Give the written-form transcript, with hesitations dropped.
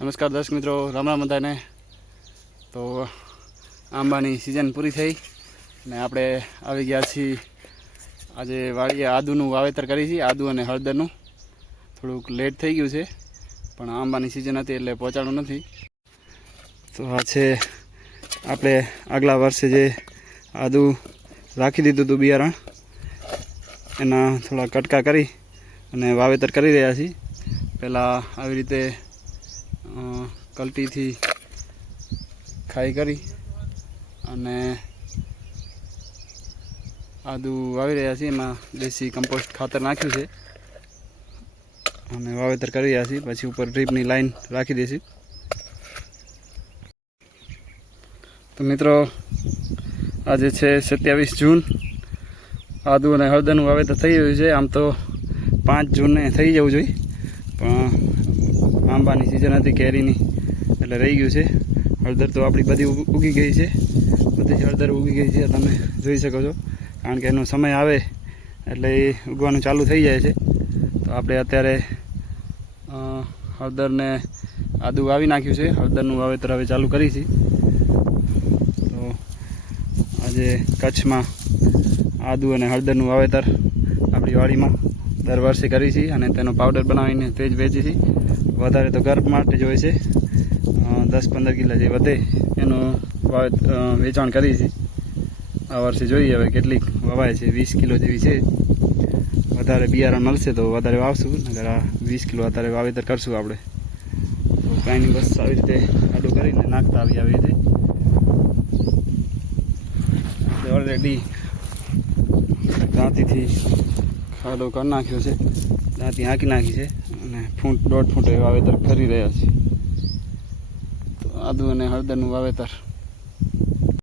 નમસ્કાર દર્શક મિત્રો, રામ રામ બધાને। તો આંબાની સિઝન પૂરી થઈ ને આપણે આવી ગયા છીએ આજે વાડીએ આદુનું વાવેતર કરી છે। આદુ અને હળદરનું થોડુંક લેટ થઈ ગયું છે, પણ આંબાની સિઝન હતી એટલે પહોંચાડું નથી। તો આ છે આપણે આગલા વર્ષે જે આદુ રાખી દીધું હતું બિયારણ, એના થોડા કટકા કરી અને વાવેતર કરી રહ્યા છીએ। પહેલાં આવી રીતે કલટીથી ખાઈ કરી અને આદુ વાવી રહ્યા છીએ। એમાં દેશી કમ્પોસ્ટ ખાતર નાખ્યું છે અને વાવેતર કરી રહ્યા છીએ। પછી ઉપર ડ્રીપની લાઈન રાખી દઈશું। તો મિત્રો, આજે છે 27 જૂન। આદુ અને હળદરનું વાવેતર થઈ ગયું છે। આમ તો 5 જૂને થઈ જવું જોઈએ, પણ આંબાની સિઝન હતી કેરીની એટલે રહી ગયું છે। હળદર તો આપણી બધી ઉગી ગઈ છે, બધી હળદર ઉગી ગઈ છે, તમે જોઈ શકો છો। કારણ કે એનો સમય આવે એટલે એ ઉગવાનું ચાલુ થઈ જાય છે। તો આપણે અત્યારે હળદરને આદુ વાવી નાખ્યું છે। હળદરનું વાવેતર હવે ચાલુ કરી છે। તો આજે કચ્છમાં આદુ અને હળદરનું વાવેતર આપણી વાડીમાં દર વર્ષે કરી છે અને તેનો પાવડર બનાવીને તે જ વેચી છે। વધારે તો ઘર માટે જ હોય છે, 10-15 કિલા જે વધે એનું વેચાણ કરી છે। આ વર્ષે જોઈએ હવે કેટલીક વવાય છે, 20 કિલો જેવી છે। વધારે બિયારણ મળશે તો વધારે વાવશું, નકર આ 20 કિલો અત્યારે વાવેતર કરશું આપણે। તો કાંઈ નહીં, બસ આવી રીતે આડું કરીને નાખતા આવી રીતે ઓલરેડી દાંતીથી ખાડો કરી નાખ્યો છે, દાંતી હાંકી નાખી છે અને 1.5 ફૂટ વાવેતર કરી રહ્યા છીએ। તો આદુ અને હળદરનું વાવેતર